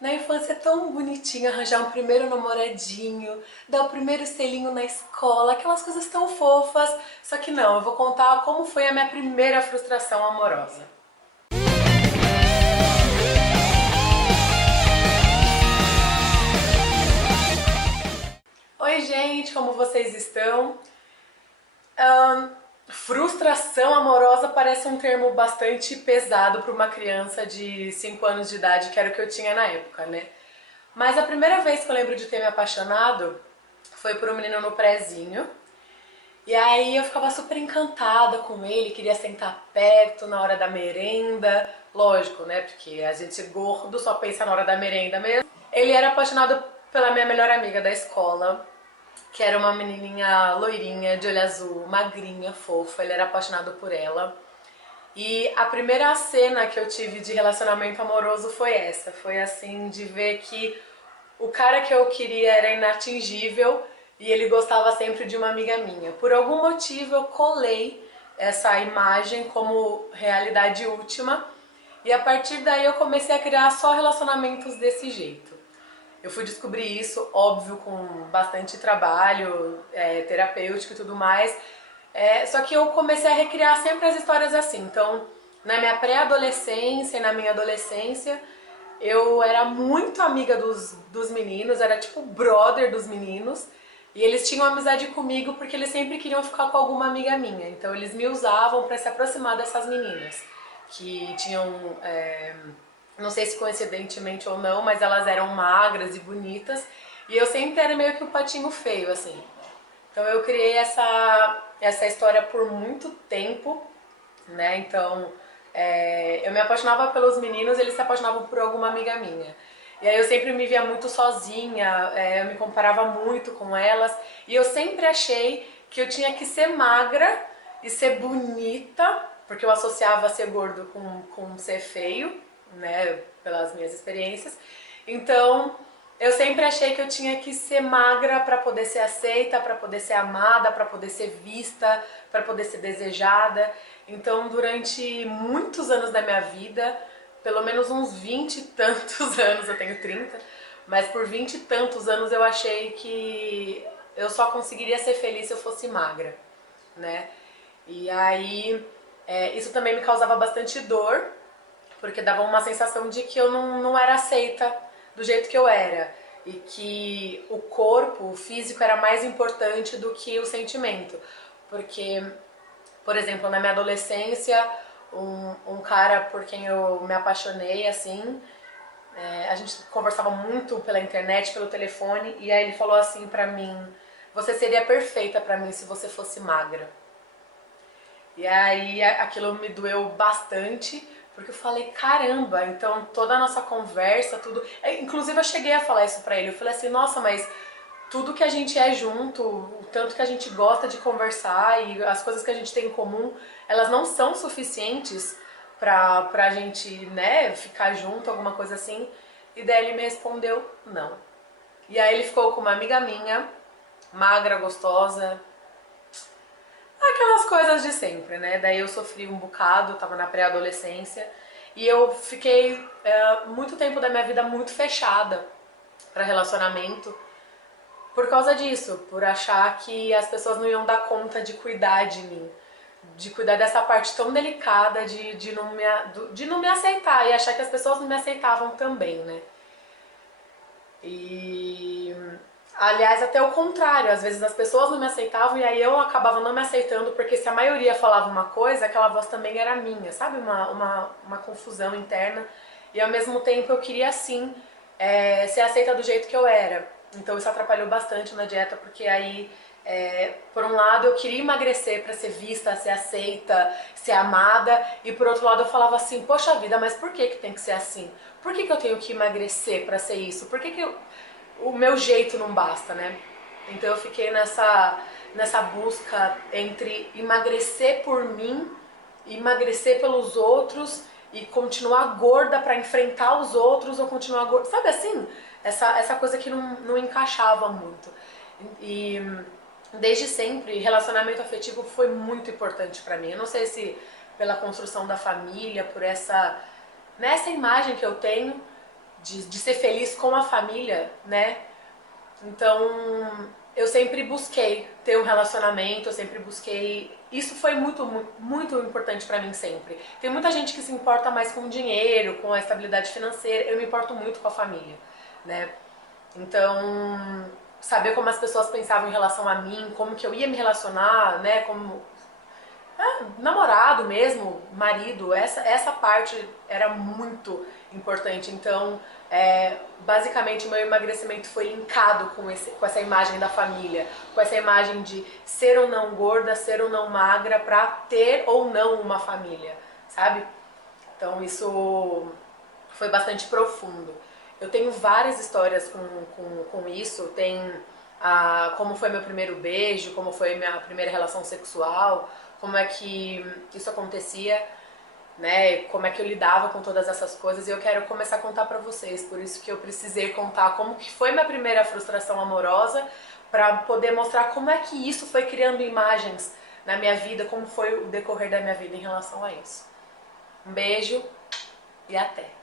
Na infância é tão bonitinho arranjar um primeiro namoradinho, dar o primeiro selinho na escola, aquelas coisas tão fofas. Só que não, eu vou contar como foi a minha primeira frustração amorosa. Oi, gente, como vocês estão? Frustração amorosa parece um termo bastante pesado para uma criança de 5 anos de idade, que era o que eu tinha na época, né? Mas a primeira vez que eu lembro de ter me apaixonado foi por um menino no prezinho. E aí eu ficava super encantada com ele, queria sentar perto na hora da merenda. Lógico, né? Porque a gente gordo só pensa na hora da merenda mesmo. Ele era apaixonado pela minha melhor amiga da escola, que era uma menininha loirinha, de olho azul, magrinha, fofa. Ele era apaixonado por ela. E a primeira cena que eu tive de relacionamento amoroso foi essa. Foi assim, de ver que o cara que eu queria era inatingível e ele gostava sempre de uma amiga minha. Por algum motivo eu colei essa imagem como realidade última e a partir daí eu comecei a criar só relacionamentos desse jeito. Eu fui descobrir isso, óbvio, com bastante trabalho terapêutico e tudo mais. Só que eu comecei a recriar sempre as histórias assim. Então, na minha pré-adolescência e na minha adolescência, eu era muito amiga dos meninos, era tipo brother dos meninos. E eles tinham amizade comigo porque eles sempre queriam ficar com alguma amiga minha. Então eles me usavam para se aproximar dessas meninas que tinham não sei se coincidentemente ou não, mas elas eram magras e bonitas. E eu sempre era meio que o patinho feio, assim. Então eu criei essa história por muito tempo, né? Então eu me apaixonava pelos meninos, eles se apaixonavam por alguma amiga minha. E aí eu sempre me via muito sozinha, eu me comparava muito com elas. E eu sempre achei que eu tinha que ser magra e ser bonita, porque eu associava ser gordo com ser feio, né, pelas minhas experiências. Então, eu sempre achei que eu tinha que ser magra para poder ser aceita, para poder ser amada, para poder ser vista, para poder ser desejada. Então, durante muitos anos da minha vida, pelo menos uns 20 e tantos anos, eu tenho 30, mas por 20 e tantos anos eu achei que eu só conseguiria ser feliz se eu fosse magra, né? E aí, isso também me causava bastante dor, porque dava uma sensação de que eu não era aceita do jeito que eu era e que o corpo, o físico era mais importante do que o sentimento, porque, por exemplo, na minha adolescência, um cara por quem eu me apaixonei, assim, a gente conversava muito pela internet, pelo telefone, e aí ele falou assim pra mim: você seria perfeita pra mim se você fosse magra. E aí aquilo me doeu bastante, porque eu falei, caramba, então toda a nossa conversa, tudo. Inclusive eu cheguei a falar isso pra ele. Eu falei assim, nossa, mas tudo que a gente é junto, o tanto que a gente gosta de conversar e as coisas que a gente tem em comum, elas não são suficientes pra gente, né, ficar junto, alguma coisa assim. E daí ele me respondeu, não. E aí ele ficou com uma amiga minha, magra, gostosa, aquelas coisas de sempre, né? Daí eu sofri um bocado, tava na pré-adolescência e eu fiquei muito tempo da minha vida muito fechada para relacionamento por causa disso, por achar que as pessoas não iam dar conta de cuidar de mim, de cuidar dessa parte tão delicada de não me aceitar e achar que as pessoas não me aceitavam também, né? E aliás, até o contrário, às vezes as pessoas não me aceitavam e aí eu acabava não me aceitando, porque se a maioria falava uma coisa, aquela voz também era minha, sabe? Uma confusão interna. E ao mesmo tempo eu queria sim ser aceita do jeito que eu era. Então isso atrapalhou bastante na dieta, porque aí, por um lado, eu queria emagrecer para ser vista, ser aceita, ser amada, e por outro lado eu falava assim, poxa vida, mas por que tem que ser assim? Por que eu tenho que emagrecer para ser isso? Por que o meu jeito não basta, né? Então eu fiquei nessa busca entre emagrecer por mim, emagrecer pelos outros e continuar gorda para enfrentar os outros ou continuar gorda. Sabe assim? Essa coisa que não encaixava muito. E desde sempre, relacionamento afetivo foi muito importante para mim. Eu não sei se pela construção da família, por nessa imagem que eu tenho, de ser feliz com a família, né? Então, eu sempre busquei ter um relacionamento, eu sempre busquei. Isso foi muito importante pra mim sempre. Tem muita gente que se importa mais com o dinheiro, com a estabilidade financeira. Eu me importo muito com a família, né? Então, saber como as pessoas pensavam em relação a mim, como que eu ia me relacionar, né? Como namorado mesmo, marido, essa parte era muito importante. Então, basicamente, o meu emagrecimento foi linkado com essa imagem da família, com essa imagem de ser ou não gorda, ser ou não magra, pra ter ou não uma família, sabe? Então, isso foi bastante profundo. Eu tenho várias histórias com isso. Tem como foi meu primeiro beijo, como foi minha primeira relação sexual, como é que isso acontecia, né? Como é que eu lidava com todas essas coisas. E eu quero começar a contar pra vocês. Por isso que eu precisei contar como que foi minha primeira frustração amorosa, pra poder mostrar como é que isso foi criando imagens na minha vida, como foi o decorrer da minha vida em relação a isso. Um beijo e até!